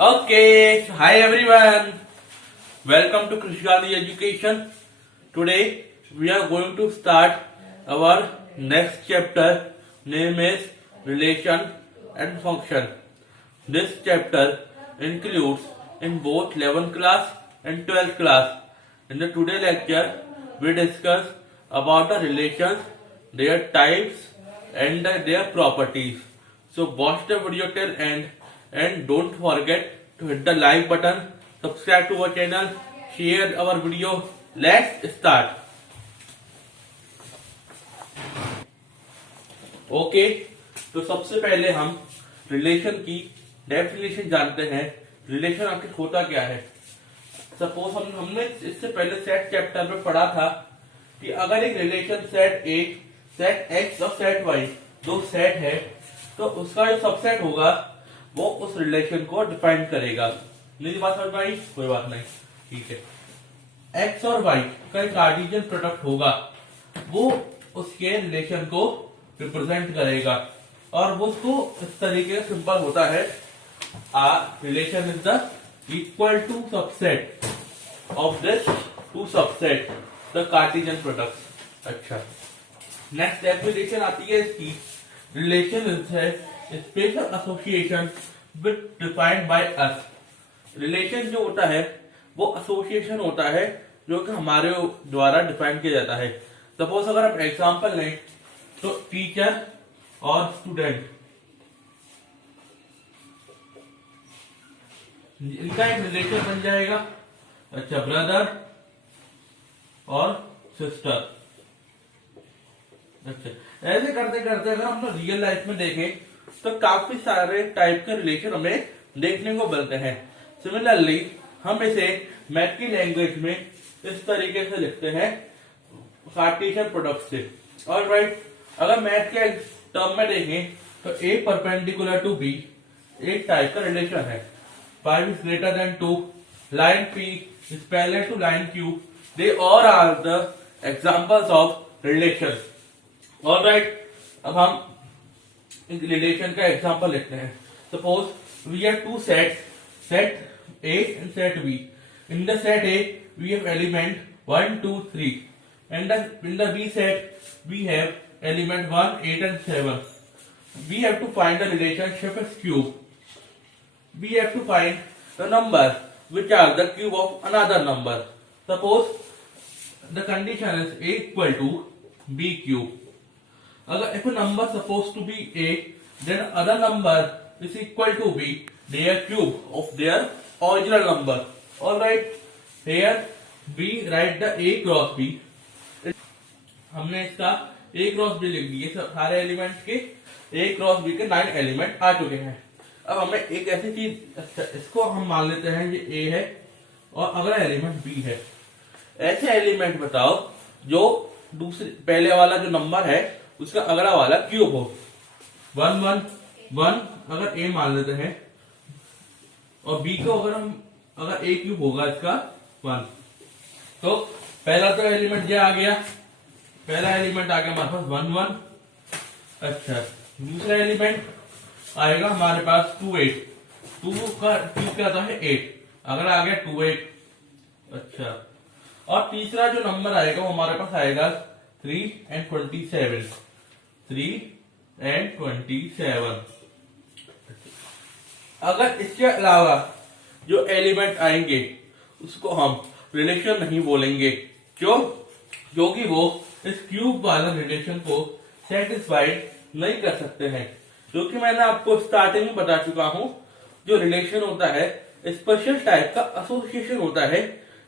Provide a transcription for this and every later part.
Okay, hi everyone. Welcome to Krish Gandhi Education. Today we are going to start our next chapter. Name is Relation and Function. This chapter includes in both 11th class and 12th class. In the today lecture, we discuss about the relations, their types, and their properties. So watch the video till end and don't forget to hit the like button, subscribe to our channel, share our video. Let's start. Okay तो सबसे पहले हम relation की definition जानते हैं। Relation आखिर होता क्या है। सपोज हमने इससे पहले सेट चैप्टर में पढ़ा था कि अगर एक रिलेशन सेट ए, सेट एक्स और सेट वाई दो सेट है तो उसका जो सबसेट होगा वो उस रिलेशन को डिफाइन करेगा। मेरी बात समझ में आई? कोई बात नहीं, ठीक है। एक्स और वाई का एक कार्टेशियन प्रोडक्ट होगा, वो उसके रिलेशन को रिप्रेजेंट करेगा और वो उसको इस तरीके से सिंपल होता है, relation is the equal to subset of this to subset the Cartesian product. अच्छा, नेक्स्ट डेफिनेशन आती है इसकी। रिलेशन इज है special association with defined by us. Relation जो होता है वो एसोसिएशन होता है जो कि हमारे द्वारा डिफाइन किया जाता है। सपोज अगर आप एग्जांपल लें तो टीचर और स्टूडेंट, इनका एक रिलेशन बन जाएगा। अच्छा, ब्रदर और सिस्टर। अच्छा, ऐसे करते करते अगर हम लोग रियल लाइफ में देखें तो काफी सारे टाइप के रिलेशन हमें देखने को मिलते हैं। सिमिलरली हम इसे मैथ की लैंग्वेज में इस तरीके से लिखते हैं, कार्टेशियन प्रोडक्ट से। ऑलराइट, अगर मैथ के टर्म में देखें तो ए परपेंडिकुलर टू बी एक टाइप का रिलेशन है। 5 is greater than 2, line P is parallel to line Q, they all are the examples of relation. Alright, अब हम रिलेशन का एग्जांपल लेते हैं। Suppose we have two sets, set A and set B. In the set A we have element 1, 2, 3, and in the B set we have element 1, 8 and 7. We have to find the relationship as cube. We have to find the number which are the cube of another number. Suppose the condition is A equal to B cube. If a number supposed to be A, then other number is equal to B, their cube of their original number. Alright, here we write the A cross B. हमने इसका A cross B लिख दिए। सारे elements के A cross B के 9 element आ चुके हैं। अब हमें एक ऐसी चीज, इसको हम मान लेते हैं ये A है और अगला एलिमेंट B है। ऐसे एलिमेंट बताओ जो दूसरे पहले वाला जो नंबर है उसका अगला वाला क्यूब हो। 1, 1, 1 अगर A मान लेते हैं और B को अगर A क्यूब होगा इसका 1, तो पहला तो एलिमेंट ये आ गया, पहला एलिमेंट आ गया हमारे पास 1, 1। अच्छा, दूसरा एलिमेंट आएगा हमारे पास 2, 8। 2 का क्यूब क्या आता है 8, अगर आ गया 2, 8। अच्छा, और तीसरा जो नंबर आएगा वो हमारे पास आएगा 3 and 27। 3 and 27। अगर इसके अलावा जो एलिमेंट आएंगे उसको हम रिलेशन नहीं बोलेंगे। क्यों? क्योंकि वो इस क्यूब वाला रिलेशन को सेटिस्फाइड नहीं कर सकते हैं। क्योंकि मैंने आपको स्टार्टिंग में बता चुका हूं, जो रिलेशन होता है स्पेशल टाइप का एसोसिएशन होता है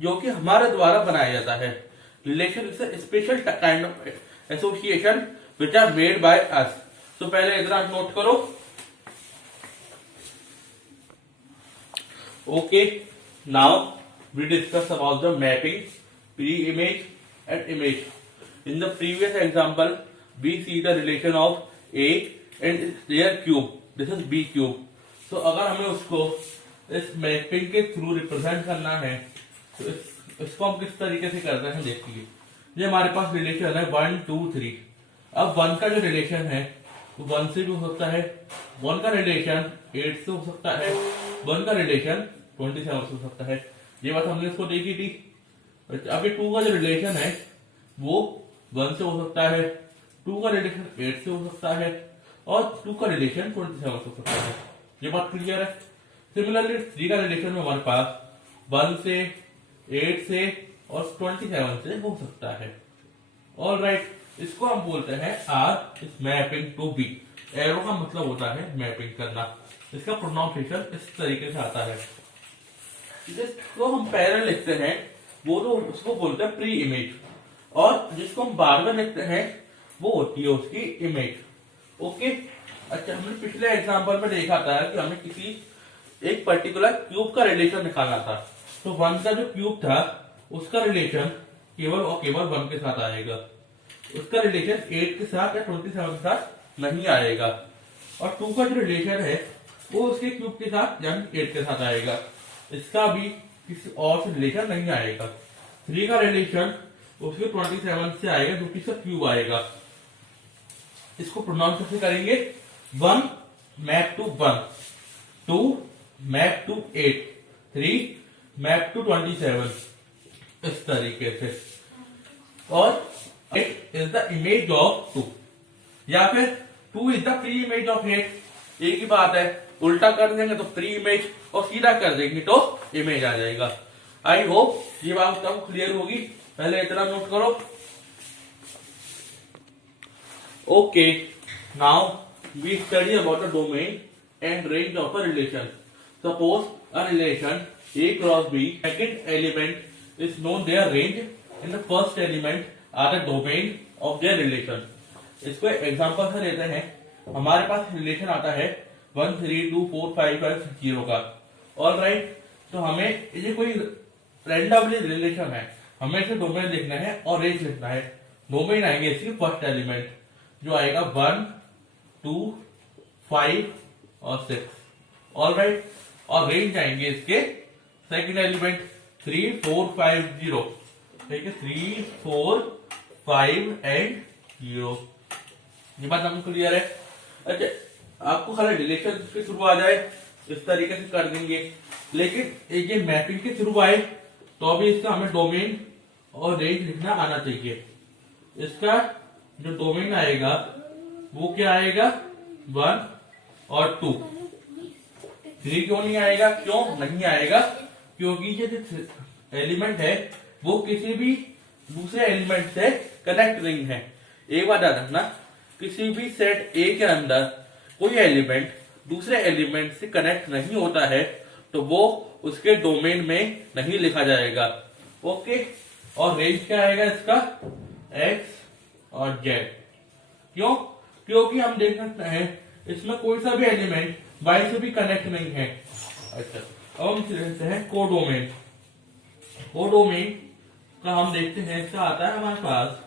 जो कि हमारे द्वारा बनाया जाता है। Relation is a special kind of association which are made by us. तो पहले इधर नोट करो। Okay, now we discuss about the mapping, pre-image and image. In the previous example, we see the relation of A and their cube. This is B cube. So अगर हमें उसको इस mapping के through represent करना है तो इसको हम किस तरीके से करते हैं देखिए। ये हमारे पास रिलेशन है 1, 2, 3। अब 1 का जो रिलेशन है वो 1 से भी हो सकता है, 1 का रिलेशन 8 से हो सकता है, 1 का रिलेशन 27 से हो सकता है। ये बात हमने इसको देखी थी। अब ये 2 का जो रिलेशन है वो 1 से हो सकता है, 2 का रिलेशन 8 से हो सकता है और 2 का रिलेशन 27 से हो सकता है। ये बात क्लियर है। सिमिलरली 3 का रिलेशन में हमारे पास 1 से, 8 से और 27 से हो सकता है। ऑलराइट, इसको हम बोलते हैं R is mapping to B. Arrow का मतलब होता है मैपिंग करना। इसका प्रोनाउंसिएशन इस तरीके से आता है। जिसको हम पैरल लिखते हैं वो तो उसको बोलते हैं प्री इमेज, और जिसको हम बार बार लिखते हैं वो होती है उसकी इमेज। ओके, अच्छा, हमने पिछले एग्जांपल में देखा था कि हमें किसी एक पर्टिकुलर क्यूब का रिलेशन निकालना था। तो 1 का जो क्यूब था उसका रिलेशन केवल और केवल 1 के साथ आएगा, उसका रिलेशन 8 के साथ या 27 के साथ नहीं आएगा। और 2 का जो रिलेशन है वो उसके क्यूब के साथ यानी 8 के साथ आएगा, इसका भी किसी और से रिलेशन नहीं आएगा। 3 का रिलेशन उसके 27 से आएगा जो कि इसका क्यूब आएगा। इसको प्रोनाउंस कैसे करेंगे? 1 map to 1, 2 map to 8, 3 map to 27, इस तरीके से। और 8 इज द इमेज ऑफ 2 या फिर 2 is the pre image of 8। एक ही बात है, उल्टा कर देंगे तो प्री इमेज और सीधा कर देंगे तो इमेज आ जाएगा। आई होप ये बात आपको क्लियर होगी। पहले इतना नोट करो। Okay, now we study about the domain and range of a relation. Suppose a relation A cross B, second element is known their range and the first element are the domain of their relation। इसको example से लेते हैं। हमारे पास relation आता है 1 3 2 4 5 5 6 0 का। Alright, तो हमें ये कोई रैंडमली रिलेशन है, हमें इसे डोमेन लिखना है और रेंज लिखना है। डोमेन आएंगे इसके फर्स्ट एलिमेंट जो आएगा 1 2 5 और 6। ऑलराइट, और रेंज आएंगे इसके सेकेंड एलिमेंट 3 4 5 0। ठीक है, 3 4 5 एंड 0। ये बात हमको क्लियर है। अच्छा, आपको खाली रिलेशन के थ्रू आ जाए इस तरीके से कर देंगे, लेकिन ये मैपिंग के थ्रू आए तो अभी इसका हमें डोमेन और रेंज लिखना आना चाहिए। इसका जो डोमेन आएगा वो क्या आएगा? 1 और 2। 3 क्यों नहीं आएगा? क्यों नहीं आएगा? क्योंकि ये जो एलिमेंट है वो किसी भी दूसरे एलिमेंट से कनेक्ट नहीं है। एक बात याद रखना, किसी भी सेट ए के अंदर कोई एलिमेंट दूसरे एलिमेंट से कनेक्ट नहीं होता है तो वो उसके डोमेन में नहीं लिखा जाएगा। ओके, और रेंज क्या आएगा इसका? एक्स और जेड। क्यों? क्योंकि हम देख सकते हैं इसमें कोई सा भी एलिमेंट वाई से भी कनेक्ट नहीं है। अच्छा, अब हम देखते हैं कोडोमेन। कोडोमेन का हम देखते हैं, इसका आता है हमारे पास।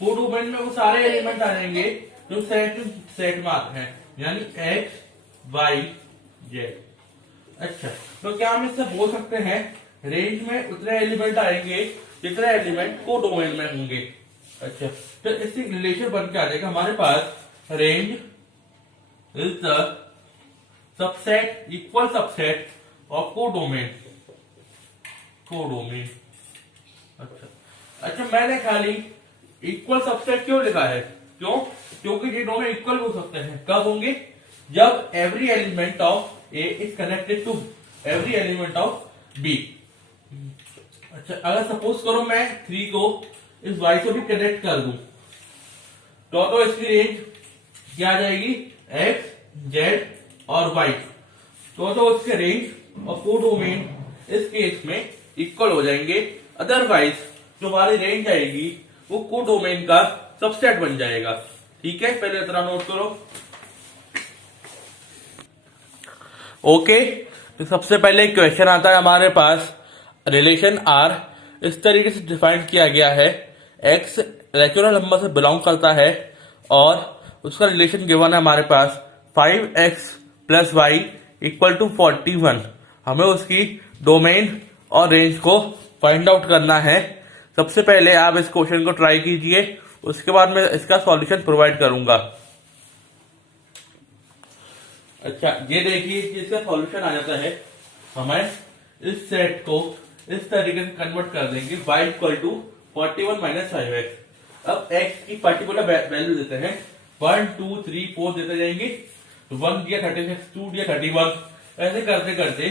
कोडोमेन में वो सारे एलिमेंट आ जाएंगे जो सेट में आते हैं, यानी एक्स वाई जेड। अच्छा, तो क्या हम इससे बोल सकते हैं रेंज में उतने एलिमेंट आएंगे जितने एलिमेंट कोडोमेन में होंगे। अच्छा, तो इससे रिलेशन बन के आ जाएगा हमारे पास range is the subset equal subset of codomain. Codomain. अच्छा, मैंने खाली इक्वल सबसेट क्यों लिखा है? क्यों? क्योंकि ये दोनों इक्वल हो सकते हैं। कब होंगे? जब every element of A is connected to every element of B. अच्छा, अगर सपोज करो मैं 3 को इस y से भी कनेक्ट कर दूं तो इसकी रेंज क्या आ जाएगी? x z और y। तो इसके रेंज और कोडोमेन इस केस में इक्वल हो जाएंगे। अदरवाइज जो हमारी रेंज आएगी वो कोडोमेन का सबसेट बन जाएगा। ठीक है, पहले इतना नोट करो। ओके, तो सबसे पहले क्वेश्चन आता है हमारे पास, रिलेशन आर इस तरीके से डिफाइन किया गया है। एक्स नेचुरल नंबर से बिलोंग करता है और उसका रिलेशन गिवन है हमारे पास 5x + y = 41। हमें उसकी डोमेन और रेंज को फाइंड आउट करना है। सबसे पहले आप इस क्वेश्चन को ट्राई कीजिए, उसके बाद मैं इसका सॉल्यूशन प्रोवाइड करूंगा। अच्छा, ये देखिए कि इसका सॉल्यूशन आ जाता है। हमें इस सेट को इस तरीके से कन्वर्ट कर देंगे y equal to 41 minus 5x। अब x की पर्टिकुलर वैल्यू देते हैं 1 2 3 4 देते जाएंगे। तो 1 दिया 36, 2 दिया 31, ऐसे करते करते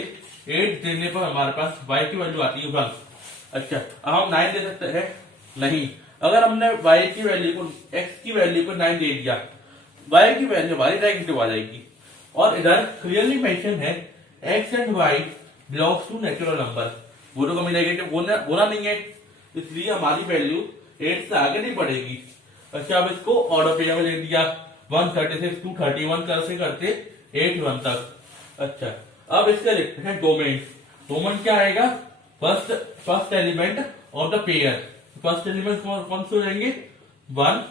8 देने पर हमारे पास y की वैल्यू आती है 1। अच्छा, अब हम 9 दे सकते हैं? नहीं। अगर हमने y की वैल्यू को x की वैल्यू को 9 दे दिया, y की वैल्यू हमारी नेगेटिव आ जाएगी। और इधर क्लियरली मेंशन है x and y belongs to natural number, वो तो कभी नेगेटिव होना नहीं है, इसलिए हमारी वैल्यू 8 से आगे नहीं बढ़ेगी। अच्छा, अब इसको ऑर्डर पेयर में दे दिया 136 टू 31 करते करते 81 तक। अच्छा, अब इसका लिखते हैं डोमेन। डोमेन क्या आएगा? First element of the pair. First element कौन से हो जाएंगे? 1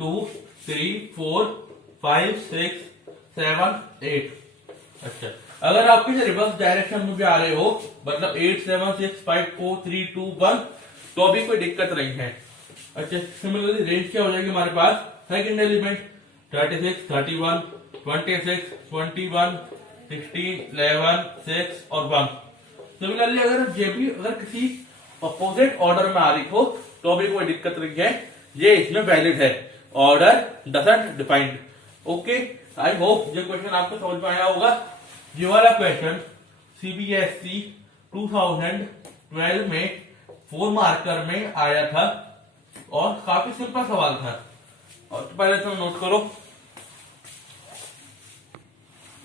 2 3 4 5 6 7 8। अच्छा, अगर आपके रिवर्स डायरेक्शन में भी आ रहे हो, मतलब 8 7 6 5 4 3 2 1, तो अभी कोई दिक्कत नहीं है। अच्छा, सिमिलरली रेंज क्या हो जाएगी हमारे पास? सेकंड एलिमेंट 36 31 26 21 16 11 6 और 1। सिमिलरली अगर किसी अपोजिट ऑर्डर में आ रही हो तो अभी कोई दिक्कत नहीं है, ये इसमें वैलिड है। Order doesn't defined. Okay, I hope ये क्वेश्चन आपको समझ में आया होगा। ये वाला क्वेश्चन CBSE 2012 में 4 मार्कर में आया था और काफी सिंपल सवाल था। और तो पहले तुम नोट करो।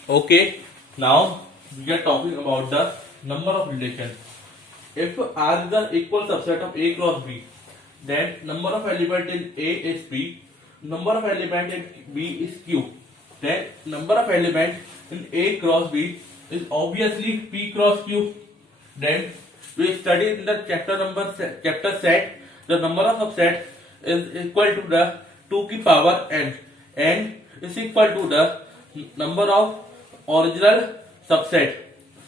Okay, now we are talking about the number of relation. If R is the equal subset of A cross B, then number of element in A is P, number of element in B is Q, then number of element in A cross B is obviously P cross Q. Then we studied in the chapter set, the number of subset is equal to the 2 की power n is equal to the number of original subset,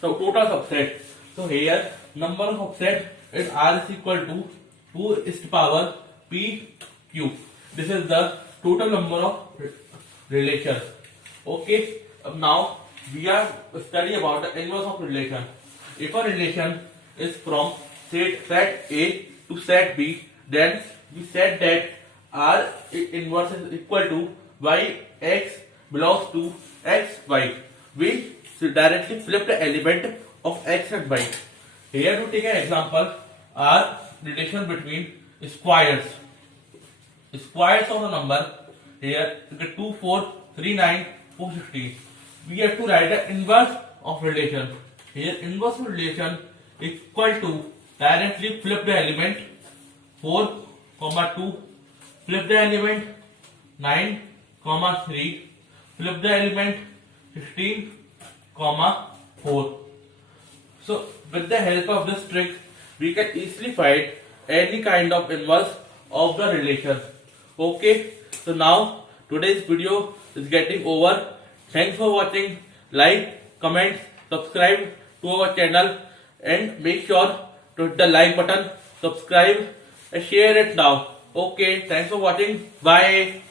so total subset. So here number of subset is R is equal to 2 is to power P Q. This is the total number of relations. Okay, now we are studying about the inverse of relation. If a relation is from set A to set B, then we said that R inverse is equal to y x belongs to x y. We directly flip the element of x and y. Here to take an example, R relation between squares. Squares of the number here 2 4 3 9 4 16. We have to write the inverse of relation. Here inverse of relation equal to directly flip the element 4 2, flip the element 9 3, flip the element 16 4. So with the help of this trick, we can easily find any kind of inverse of the relation. Okay, so now today's video is getting over. Thanks for watching. Like, comment, subscribe to our channel and make sure to hit the like button, subscribe and share it now. Okay, thanks for watching. Bye.